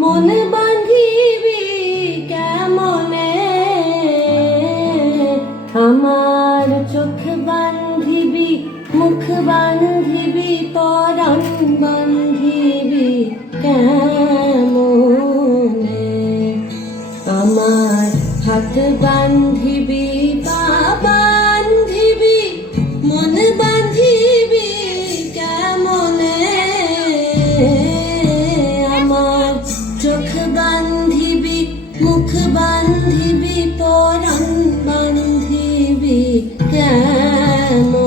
মন বাঁধিবি কেমনে, আমার চোখ বাঁধিবি, মুখ বাঁধিবি, পরাণ বাঁধিবি কেমনে, আমার হাত বাঁধিবি, পা বাঁধিবি, মন বাঁধিবি কেমনে, আমার চোখ বাঁধিবি, মুখ বাঁধিবি, পরাণ বাঁধিবি কেমনে।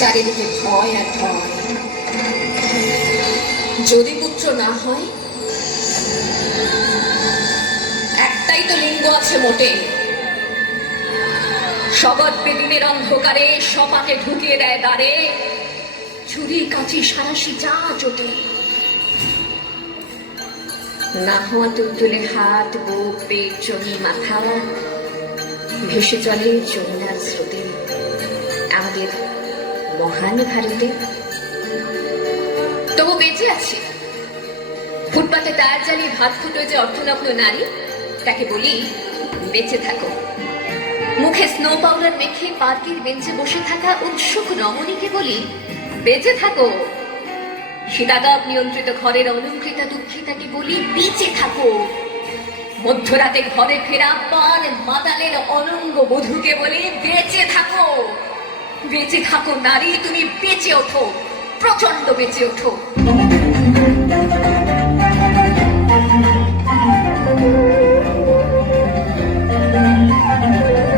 চারিদিকে ভয় আর ভয়, যদি পুত্র না হয়, একটাই তো লিঙ্গ আছে মোটে, শবদ বেদিনের অন্ধকারে সপাকে ঢুকিয়ে দেয় দ্বারে, ছুরি কাঁচি সারাশি যা জোটে, না হওয়া তুলতুলে হাত, বুক, পেট, জমি, মাথা ভেসে চলে যমুনার স্রোতে আমাদের মহান ভারতে। তবু বেঁচে আছে ফুটপাতে টায়ার জ্বালিয়ে ভাত ফুটো যে অর্থনগ্ন নারী, তাকে বলি বেঁচে থাকো। মুখে স্নো পাউডার মেখে পার্কের বেঞ্চে বসে থাকা উৎসুক রমণীকে বলি বেঁচে থাকো। শীতাতাপ নিয়ন্ত্রিত ঘরের অলঙ্কৃতা দুঃখিতাকে বলি বেঁচে থাকো। মধ্যরাতে ঘরে ফেরা পান মাতালের অলঙ্গ বধূকে বলি বেঁচে থাকো। বেঁচে থাকো নারী, তুমি বেঁচে ওঠো, প্রচন্ড বেঁচে ওঠো।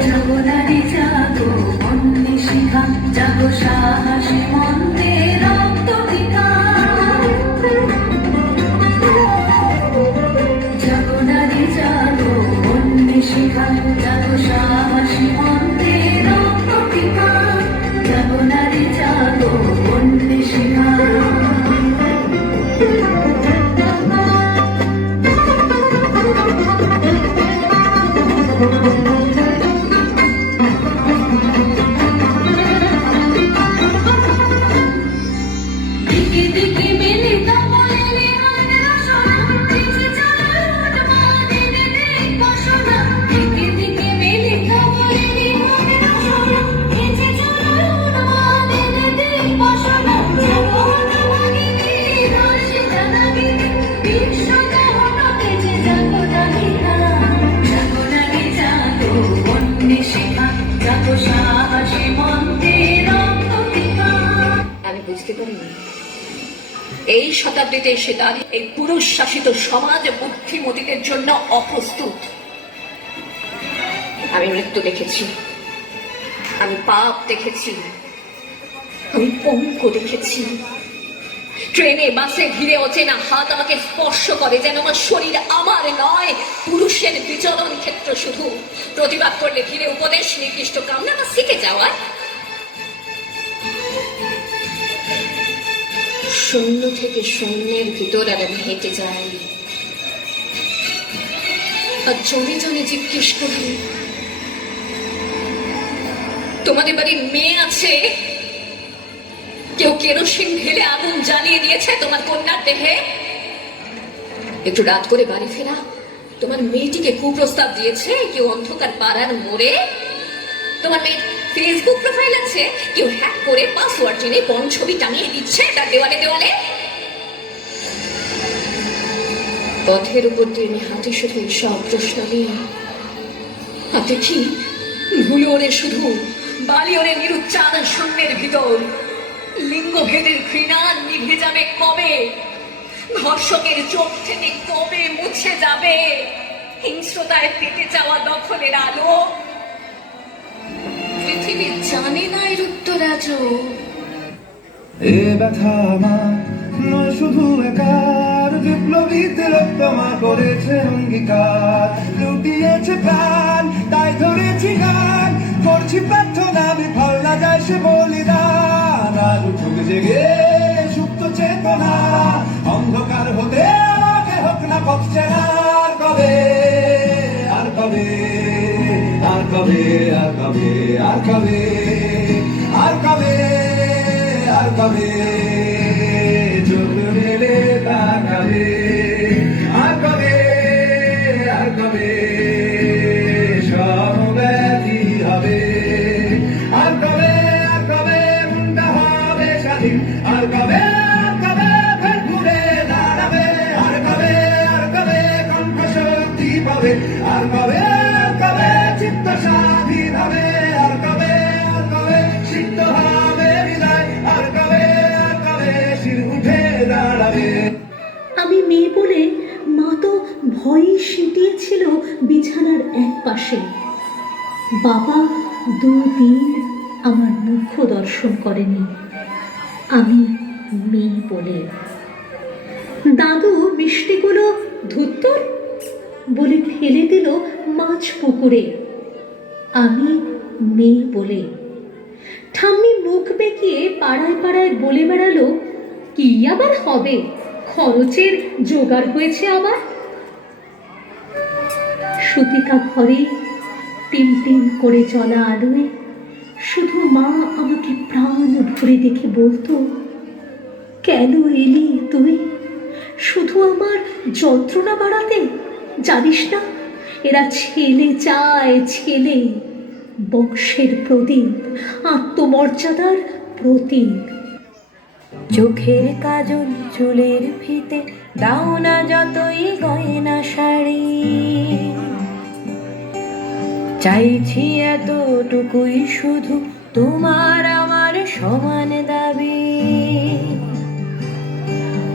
জাগো নারী জাগো, অন্যে শিখা, জাগো সাহসী মন্দে রক্ত টিকা। জাগো নারী জাগো, অন্যে শিখা, জাগো সাহসী মন্দে রক্ত টিকা। জাগো নারী জাগো, অন্যে শিখা। দিকে দিকে মিলিত বলে রসনা, দিকে চলো উন্মাদে দেখ বাসনা। দিকে দিকে মিলিত বলে রসনা, দিকে চলো উন্মাদে দেখ বাসনা। জাগো উন্মাদিনী রসিকা নাগিনী, বিশ্ব দেহটাকে যে জাগো দাহিনা। জাগো নারী জাগো, অন্যে শিখা, জাগো সাহসী মন্দে রক্ত টিকা। আমি বুঝতে পারিনি এই শতাব্দীতে এসে দাঁড়িয়ে এই পুরুষ শাসিত সমাজ বুদ্ধিমতীদের জন্য অপ্রস্তুত। আমি মৃত্যু দেখেছি, আমি পাপ দেখেছি, আমি পঙ্ক দেখেছি। ট্রেনে বাসে ভিড়ে অচেনা হাত আমাকে স্পর্শ করে, যেন আমার শরীর আমার নয়, পুরুষের বিচরণ ক্ষেত্র শুধু। প্রতিবাদ করলে ভিড়ে উপদেশ, নির্দিষ্ট কামনা বা শিখে যাওয়ার। শূন্য থেকে শূন্যের ভিতর আর আমি হেঁটে যাই, আর জনে জনে জিজ্ঞেস করি তোমাদের বাড়ির মেয়ে আছে? কেউ কেরোসিন ঢেলে আগুন জ্বালিয়ে দিয়েছে তোমার কন্যার দেহে? একটু রাত করে বাড়ি ফেরা তোমার মেয়েটিকে কুপ্রস্তাব দিয়েছে কেউ অন্ধকার পাড়ার মোড়ে? তোমার মেয়ের ফেসবুক প্রোফাইল আছে, কেউ হ্যাক করে পাসওয়ার্ড জেনে পণ ছবি টাঙিয়ে দিচ্ছে তার দেওয়ালে দেওয়ালে? পথের উপর দিয়ে হাতে শুধু এইসব প্রশ্ন নিয়ে হাতে কি ধুলো ওরে, শুধু বালি ওরে নিরুচ্চার শূন্যের ভিতর। লিঙ্গভেদের ঘৃণা নিভে যাবে কবে? ধর্ষকের চোখ থেকে কবে মুছে যাবে হিংস্রতায় পেতে যাওয়া দখলের আলো? পৃথিবী জানে না এর উত্তর আজও। এ ব্যথা আমার নয় শুধু একার, বিপ্লবীতে রক্তমা করেছে অঙ্গীকার, লুটিয়েছে প্রাণ তাই ধরেছি গান, করছি প্রার্থনা বিফল না যায় সে বলিদান। আর উঠুক জেগে সুপ্ত চেতনা, অন্ধকার হতে আমাকে হোক না পথ চেনার কবে, আর কবে, আর কবে, আর কবে, আর কবে, আর কবে, আর কবে চোখ মেলে তাকাবে, আর কবে, আর কবে সমব্যথী হবে, আর কবে, আর কবে মনটা হবে স্বাধীন, আর কবে, আর কবে ফের ঘুরে দাঁড়াবে, আর কবে, আর কবে কণ্ঠ শক্তি পাবে, আর কবে, আর কবে চিত্ত স্বাধীন হবে, আর কবে, আর কবে সিদ্ধ হবে হৃদয়, আর কবে, আর কবে শির উঠে দাঁড়াবে। আমি মেয়ে বলে মা তো ভয়ে সিটিয়েছিল বিছানার এক পাশে। বাবা 2 দিন আমার মুখ দর্শন করেনি, আমি মেয়ে বলে। দাদু মিষ্টিগুলো ধুত্তর বলে ফেলে দিল মাছ পুকুরে, আমি মেয়ে বলে। ঠাম্মি মুখ বেঁকিয়ে পাড়ায় পাড়ায় বলে বেড়ালো, কি আবার হবে, খরচের জোগাড় হয়েছে আবার। সুতিকা ঘরে টিম টিম করে জ্বলা আলোয় শুধু মা আমাকে প্রাণ ভরে দেখে বলতো, কেন এলি তুই শুধু আমার যন্ত্রণা বাড়াতে? জানিস না এরা ছেলে চায়, ছেলে, বংশের প্রদীপ, আত্মমর্যাদার প্রতীক। চোখের কাজল চুলের ফিতে দাও না যতই গয়না শাড়ি, চাইছি এতটুকুই শুধু তোমার আমার সমান দাবি।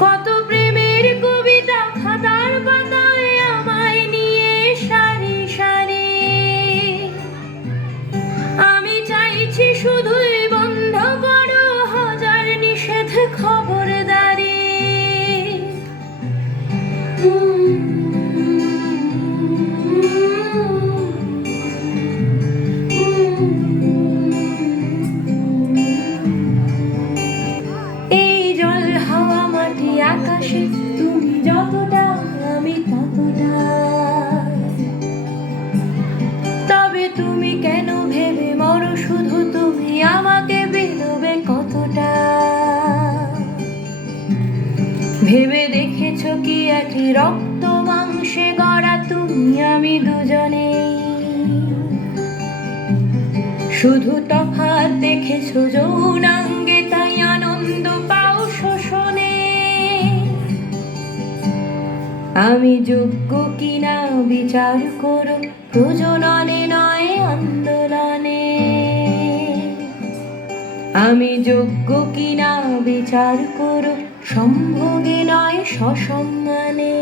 কত প্রেমের কবিতা খাতার পাতায় আমায় নিয়ে সারি সারি, আমি চাইছি শুধুই বন্ধ করো হাজার নিষেধ খবরদারি। এই জল হাওয়া মাটি আকাশে তুমি যতটা আমি ততটা, তবে তুমি কেন ভেবে মরো শুধু তুমি আমাকে বেরোবে কতটা? ভেবে দেখেছো কি একই রক্ত মাংসে গড়া তুমি আমি দুজনে, শুধু তফাৎ দেখেছো যৌনাঙ্গে তাই আনন্দ পাও শোষণে। আমি যোগ্য কিনা বিচার করো প্রজননে নয় আন্দোলনে, আমি যোগ্য কিনা বিচার করো সম্ভোগে নয় সসম্মানে।